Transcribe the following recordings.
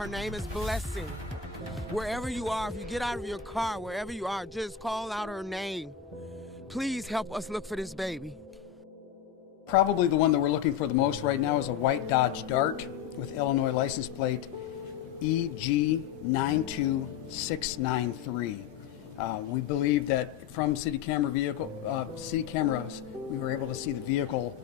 Her name is Blessing. Wherever you are, if you get out of your car, wherever you are, just call out her name. Please help us look for this baby. Probably the one that we're looking for the most right now is a white Dodge Dart with Illinois license plate EG92693. We believe that from city cameras, we were able to see the vehicle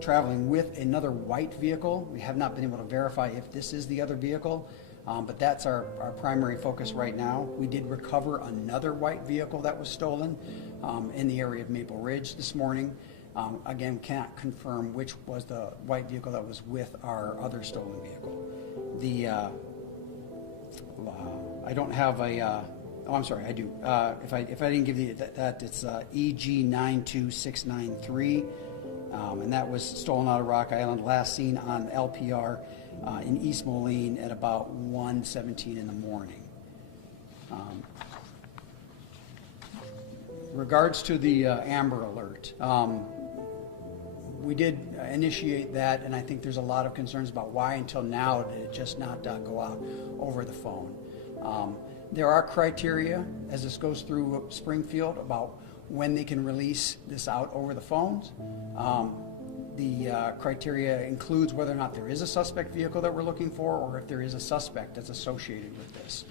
traveling with another white vehicle. We have not been able to verify if this is the other vehicle, but that's our primary focus right now. We did recover another white vehicle that was stolen in the area of Maple Ridge this morning. Again, cannot confirm which was the white vehicle that was with our other stolen vehicle. I don't have a, oh, I'm sorry, I do. If I didn't give you that, it's EG92693, and that was stolen out of Rock Island, last seen on LPR in East Moline at about 1:17 in the morning. Regards to the Amber Alert, we did initiate that, and I think there's a lot of concerns about why until now did it just not go out over the phone. There are criteria as this goes through Springfield about when they can release this out over the phones. The criteria includes whether or not there is a suspect vehicle that we're looking for, or if there is a suspect that's associated with this.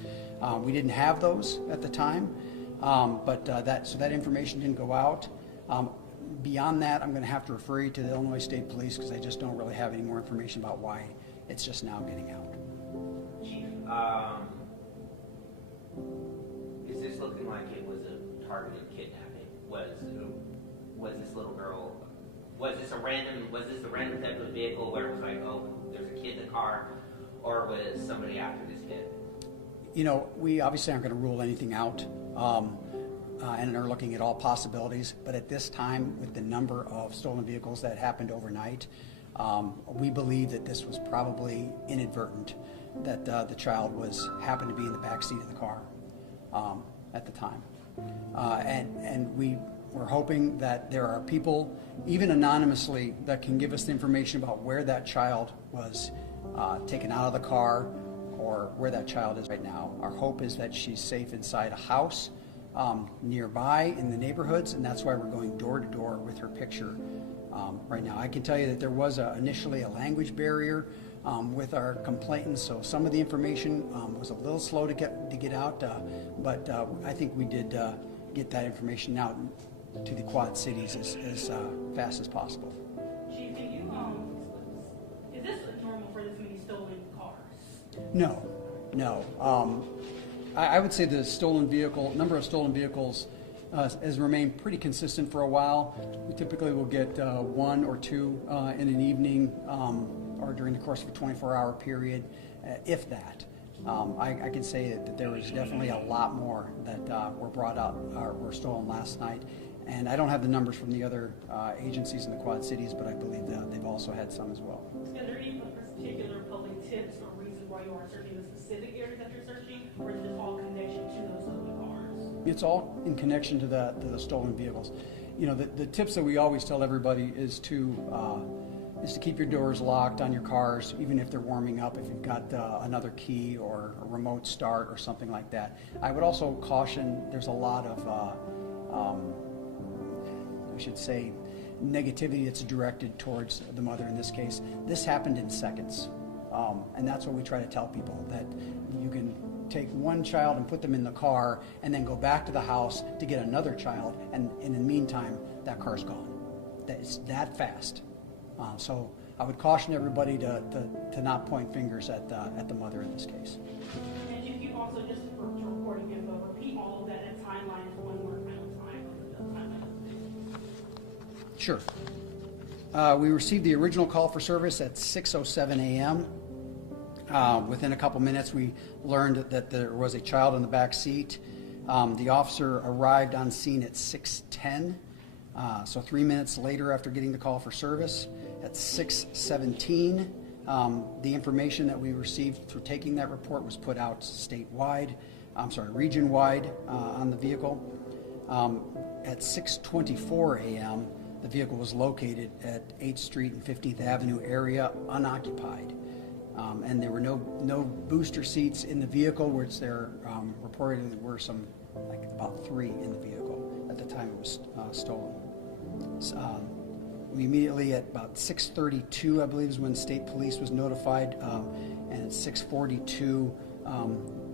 We didn't have those at the time, but that information didn't go out. Beyond that, I'm going to have to refer you to the Illinois State Police because I just don't really have any more information about why it's just now getting out. Chief, is this looking like it was a targeted kidnapping? Was this little girl? Was this a random type of vehicle where it was like, oh, there's a kid in the car, or was somebody after this kid? You know, we obviously aren't going to rule anything out. And are looking at all possibilities, but at this time, with the number of stolen vehicles that happened overnight, we believe that this was probably inadvertent, that the child happened to be in the back seat of the car at the time. And we're hoping that there are people, even anonymously, that can give us the information about where that child was taken out of the car or where that child is right now. Our hope is that she's safe inside a house nearby in the neighborhoods, and that's why we're going door to door with her picture right now. I can tell you that there was initially a language barrier with our complainants, so some of the information was a little slow to get out, but I think we did get that information out to the Quad Cities as fast as possible. Chief, is this normal for this many stolen cars? No. I would say the number of stolen vehicles has remained pretty consistent for a while. We typically will get one or two in an evening or during the course of a 24-hour period, if that. I can say that there was definitely a lot more that were brought out or were stolen last night. And I don't have the numbers from the other agencies in the Quad Cities, but I believe that they've also had some as well. Is there any particular public tips or reason why you are searching the specific area that you're searching, or is it all connection to those stolen cars? It's all in connection to the stolen vehicles. You know, the tips that we always tell everybody is to keep your doors locked on your cars, even if they're warming up, if you've got another key or a remote start or something like that. I would also caution, there's a lot of I should say, negativity that's directed towards the mother in this case. This happened in seconds, and that's what we try to tell people, that you can take one child and put them in the car and then go back to the house to get another child, and in the meantime, that car's gone. It's that fast. So I would caution everybody to not point fingers at the mother in this case. And if you also, just for reporting info, repeat all of that and timelines one more time. Sure. We received the original call for service at 6:07 a.m. Within a couple minutes, we learned that there was a child in the back seat. The officer arrived on scene at 6:10, so 3 minutes later after getting the call for service. At 6:17, the information that we received through taking that report was put out region-wide on the vehicle. At 6:24 a.m., the vehicle was located at 8th Street and 15th Avenue area, unoccupied. And there were no booster seats in the vehicle, which there reportedly were like about 3 in the vehicle at the time it was stolen. We immediately at about 6:32, I believe, is when state police was notified, and at 6:42,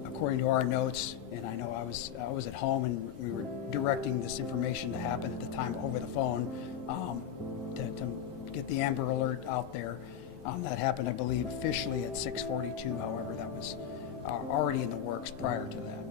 according to our notes, and I know I was at home and we were directing this information to happen at the time over the phone to get the Amber Alert out there. That happened, I believe, officially at 6:42. However, that was already in the works prior to that.